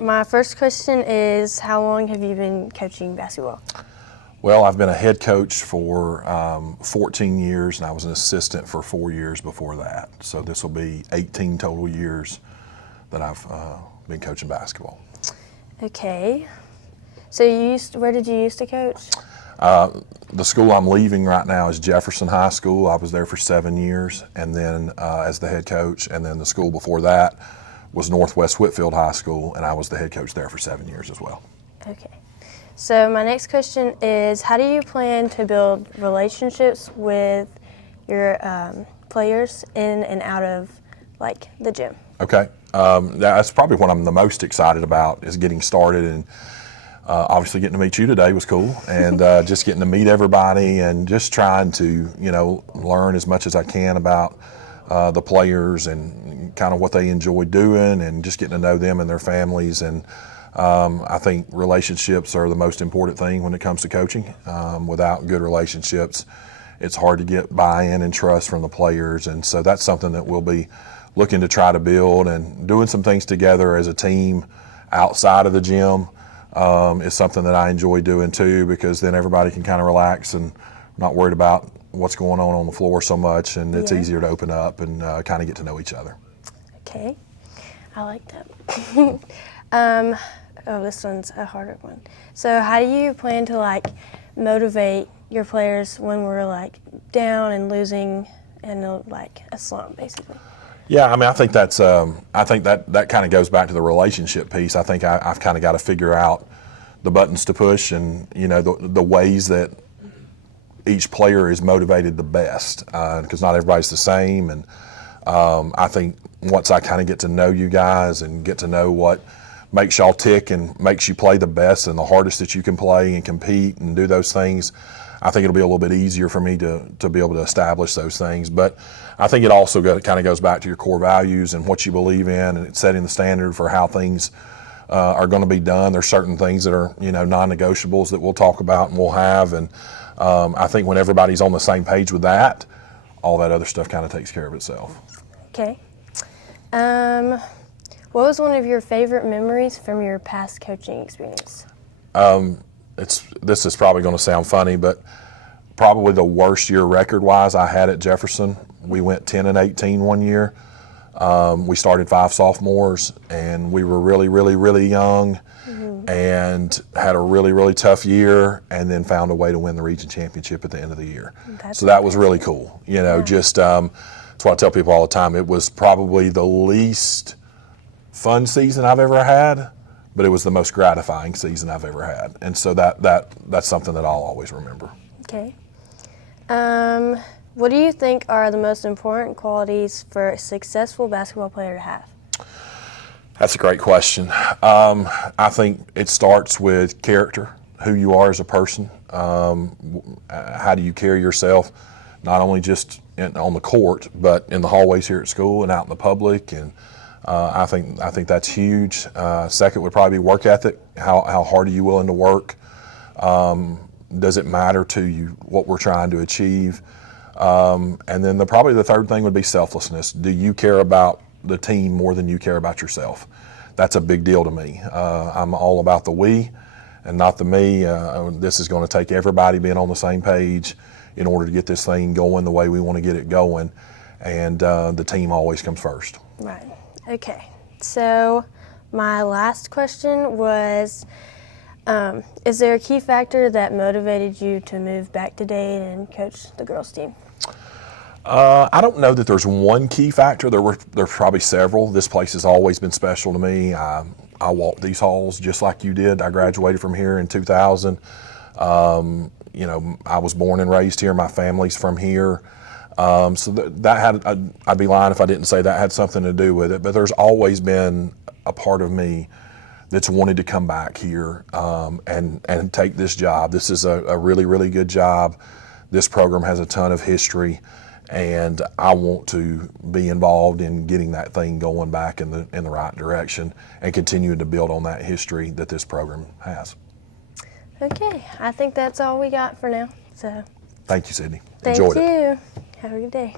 My first question is, how long have you been coaching basketball? Well, I've been a head coach for 14 years, and I was an assistant for 4 years before that. So this will be 18 total years that I've been coaching basketball. Okay. So where did you used to coach? The school I'm leaving right now is Jefferson High School. I was there for 7 years, and then as the head coach, and then the school before that was Northwest Whitfield High School, and I was the head coach there for 7 years as well. Okay. So my next question is, how do you plan to build relationships with your players in and out of the gym? Okay. That's probably what I'm the most excited about, is getting started, and obviously getting to meet you today was cool, and just getting to meet everybody and just trying to, learn as much as I can about the players and kind of what they enjoy doing, and just getting to know them and their families. And I think relationships are the most important thing when it comes to coaching. Without good relationships, it's hard to get buy-in and trust from the players, and so that's something that we'll be looking to try to build, and doing some things together as a team outside of the gym is something that I enjoy doing too, because then everybody can kind of relax and not worried about what's going on the floor so much, and it's easier to open up and kind of get to know each other. Okay, I like that. Oh, this one's a harder one. So how do you plan to motivate your players when we're down and losing and a slump, basically? Yeah, I mean, I think that's that kind of goes back to the relationship piece. I think I've kind of got to figure out the buttons to push, and the ways that each player is motivated the best, because not everybody's the same. And I think once I kind of get to know you guys and get to know what makes y'all tick and makes you play the best and the hardest that you can play and compete and do those things, I think it'll be a little bit easier for me to be able to establish those things. But I think it also kind of goes back to your core values and what you believe in, and it's setting the standard for how things are going to be done. There's certain things that are non-negotiables that we'll talk about and we'll have, and I think when everybody's on the same page with that, all that other stuff kind of takes care of itself. Okay. What was one of your favorite memories from your past coaching experience? This is probably going to sound funny, but probably the worst year record-wise I had at Jefferson. We went 10-18 one year. We started 5 sophomores, and we were really, really, really young, and had a really, really tough year, and then found a way to win the region championship at the end of the year. So that was really cool. Just that's what I tell people all the time. It was probably the least fun season I've ever had, but it was the most gratifying season I've ever had, and so that's something that I'll always remember. Okay. What do you think are the most important qualities for a successful basketball player to have? That's a great question. I think it starts with character, who you are as a person. How do you carry yourself, not only just on the court, but in the hallways here at school and out in the public, and I think that's huge. Second would probably be work ethic. How hard are you willing to work? Does it matter to you what we're trying to achieve? And then probably the third thing would be selflessness. Do you care about the team more than you care about yourself? That's a big deal to me. I'm all about the we and not the me. This is going to take everybody being on the same page in order to get this thing going the way we want to get it going, and the team always comes first. Right. Okay. So my last question was, is there a key factor that motivated you to move back to Dade and coach the girls team? I don't know that there's one key factor. There's probably several. This place has always been special to me. I walked these halls just like you did. I graduated from here in 2000. I was born and raised here. My family's from here. So that had, I'd be lying if I didn't say that had something to do with it. But there's always been a part of me that's wanted to come back here and take this job. This is a really, really good job. This program has a ton of history, and I want to be involved in getting that thing going back in the right direction and continuing to build on that history that this program has. Okay, I think that's all we got for now. So thank you, Sydney. Thank Enjoyed you. it. Have a good day.